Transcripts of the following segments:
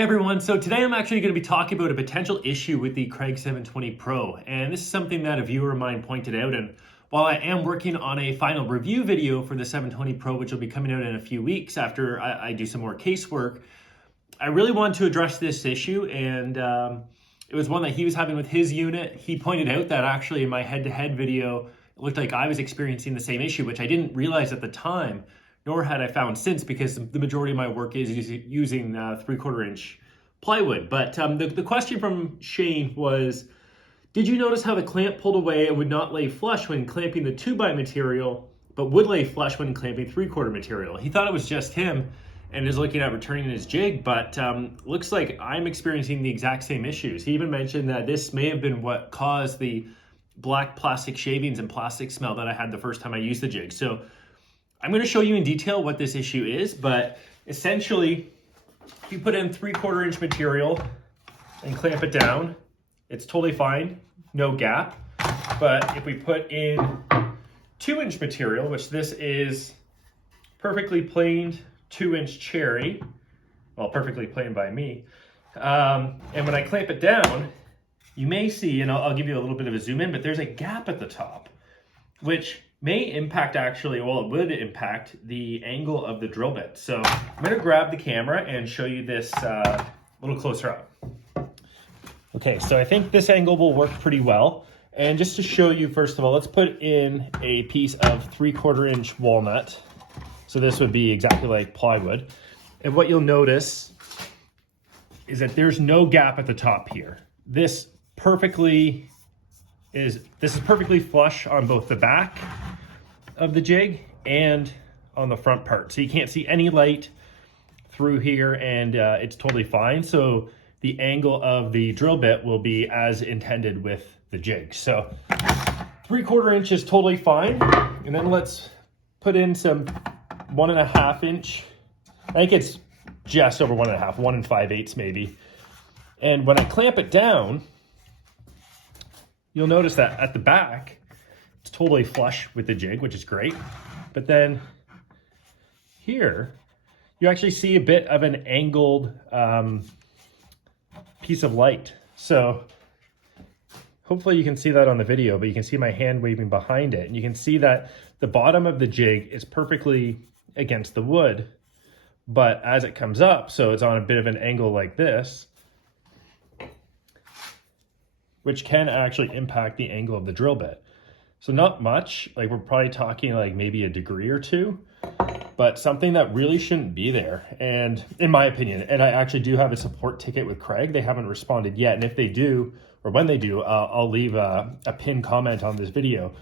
Hey everyone, so today I'm actually going to be talking about a potential issue with the Kreg 720 Pro, and this is something that a viewer of mine pointed out. And while I am working on a final review video for the 720 Pro, which will be coming out in a few weeks after I do some more casework, I really wanted to address this issue, and it was one that he was having with his unit. He pointed out that actually in my head-to-head video, it looked like I was experiencing the same issue, which I didn't realize at the time, nor had I found since, because the majority of my work is using 3/4 inch plywood. But the question from Shane was, did you notice how the clamp pulled away and would not lay flush when clamping the 2x material, but would lay flush when clamping 3/4 material? He thought it was just him and is looking at returning his jig, but looks like I'm experiencing the exact same issues. He even mentioned that this may have been what caused the black plastic shavings and plastic smell that I had the first time I used the jig. So I'm going to show you in detail what this issue is, but essentially, if you put in 3/4 inch material and clamp it down, it's totally fine, no gap. But if we put in 2-inch material, which this is perfectly planed 2-inch cherry, well, perfectly planed by me, and when I clamp it down, you may see, and I'll give you a little bit of a zoom in, but there's a gap at the top, which may impact actually, well, it would impact the angle of the drill bit. So I'm gonna grab the camera and show you this a little closer up. Okay, so I think this angle will work pretty well. And just to show you, first of all, let's put in a piece of 3/4 inch walnut. So this would be exactly like plywood. And what you'll notice is that there's no gap at the top here. This is perfectly flush on both the back of the jig and on the front part. So you can't see any light through here, and it's totally fine. So the angle of the drill bit will be as intended with the jig. So 3/4 inch is totally fine. And then let's put in some 1.5 inch. I think it's just over 1.5, 1 5/8 maybe. And when I clamp it down, you'll notice that at the back, it's totally flush with the jig, which is great. But then here, you actually see a bit of an angled piece of light. So hopefully you can see that on the video, but you can see my hand waving behind it. And you can see that the bottom of the jig is perfectly against the wood, but as it comes up, so it's on a bit of an angle like this, which can actually impact the angle of the drill bit. So not much, like we're probably talking like maybe a degree or two, but something that really shouldn't be there. And in my opinion, and I actually do have a support ticket with Kreg, they haven't responded yet. And if they do, or when they do, I'll leave a pinned comment on this video.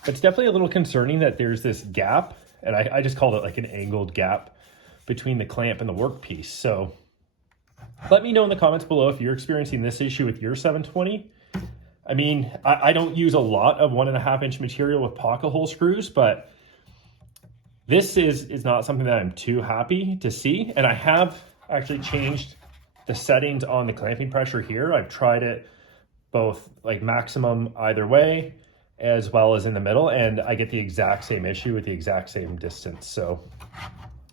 But it's definitely a little concerning that there's this gap, and I just called it like an angled gap between the clamp and the workpiece. So let me know in the comments below if you're experiencing this issue with your 720. I mean, I don't use a lot of 1.5 inch material with pocket hole screws, but this is not something that I'm too happy to see. And I have actually changed the settings on the clamping pressure here. I've tried it both like maximum either way, as well as in the middle, and I get the exact same issue with the exact same distance. So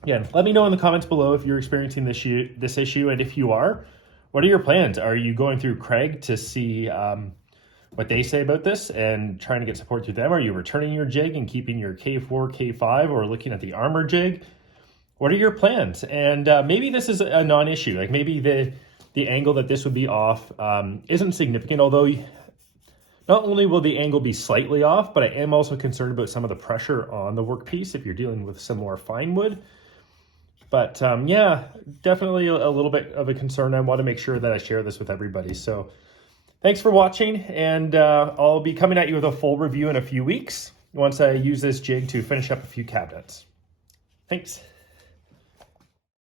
again, let me know in the comments below if you're experiencing this issue, and if you are, what are your plans? Are you going through Kreg to see what they say about this and trying to get support through them? Are you returning your jig and keeping your K4, K5, or looking at the armor jig? What are your plans? And maybe this is a non-issue. Like maybe the angle that this would be off isn't significant, although not only will the angle be slightly off, but I am also concerned about some of the pressure on the workpiece if you're dealing with some more fine wood. But yeah, definitely a little bit of a concern. I want to make sure that I share this with everybody. So thanks for watching, and I'll be coming at you with a full review in a few weeks once I use this jig to finish up a few cabinets. Thanks.